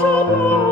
Lord.